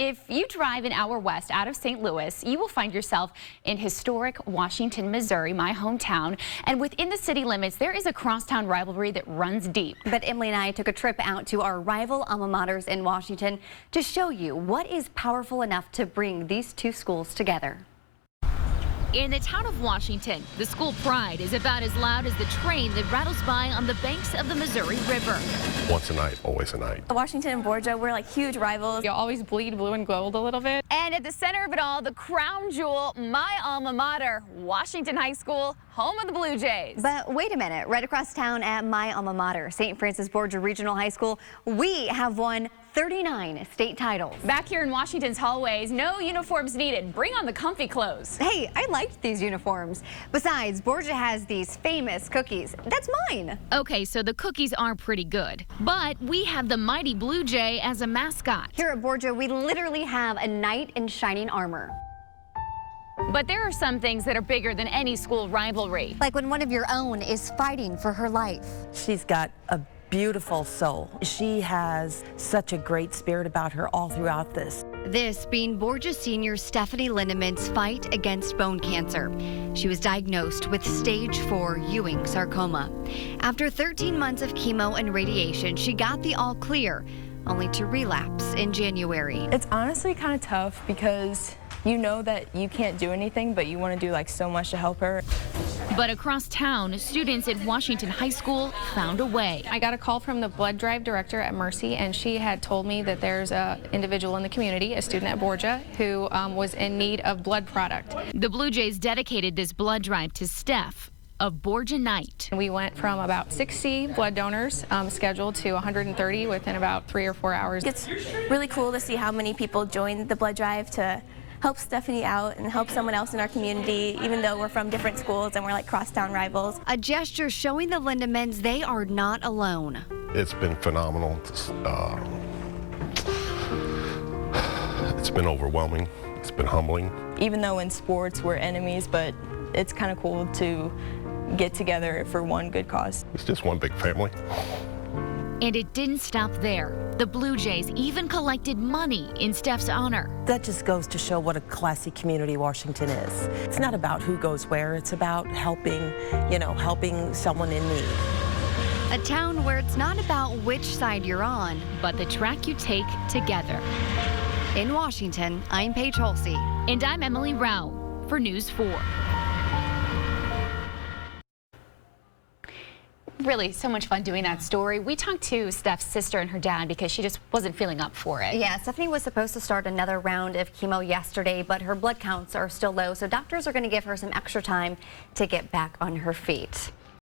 if you drive an hour west out of St. Louis, you will find yourself in historic Washington, Missouri, my hometown. And within the city limits, there is a crosstown rivalry that runs deep. But Emily and I took a trip out to our rival alma maters in Washington to show you what is powerful enough to bring these two schools together. In the town of Washington, the school pride is about as loud as the train that rattles by on the banks of the Missouri River. Once a night, always a night. Washington and Borgia, we're like huge rivals. You'll always bleed blue and gold a little bit. And at the center of it all, the crown jewel, my alma mater, Washington High School, home of the Blue Jays. But wait a minute, right across town at my alma mater, St. Francis Borgia Regional High School, we have won 39 state titles. Back here in Washington's hallways, no uniforms needed. Bring on the comfy clothes. Hey, I liked these uniforms. Besides, Borgia has these famous cookies. That's mine. Okay, so the cookies are pretty good, but we have the mighty Blue Jay as a mascot. Here at Borgia, we literally have a knight in shining armor. But there are some things that are bigger than any school rivalry. Like when one of your own is fighting for her life. She's got a beautiful soul. She has such a great spirit about her all throughout this. This being Borgia senior Stephanie Lindemann's fight against bone cancer. She was diagnosed with stage 4 Ewing sarcoma. After 13 months of chemo and radiation, she got the all clear, only to relapse in January. It's honestly kind of tough because you know that you can't do anything, but you want to do like so much to help her. But across town, students at Washington High School found a way. I got a call from the blood drive director at Mercy, and she had told me that there's an individual in the community, a student at Borgia, who was in need of blood product. The Blue Jays dedicated this blood drive to Steph of Borgia Night. We went from about 60 blood donors scheduled to 130 within about 3 or 4 hours. It's really cool to see how many people joined the blood drive to help Stephanie out and help someone else in our community, even though we're from different schools and we're like crosstown rivals. A gesture showing the Lindemanns they are not alone. It's been phenomenal. It's been overwhelming. It's been humbling. Even though in sports we're enemies, but it's kind of cool to get together for one good cause. It's just one big family. And it didn't stop there. The Blue Jays even collected money in Steph's honor. That just goes to show what a classy community Washington is. It's not about who goes where, it's about helping, helping someone in need. A town where it's not about which side you're on, But the track you take together. In Washington, I'm Paige Halsey. And I'm Emily Rao for News 4. Really so much fun doing that story. We talked to Steph's sister and her dad because she just wasn't feeling up for it. Yeah, Stephanie was supposed to start another round of chemo yesterday, but her blood counts are still low, so doctors are going to give her some extra time to get back on her feet.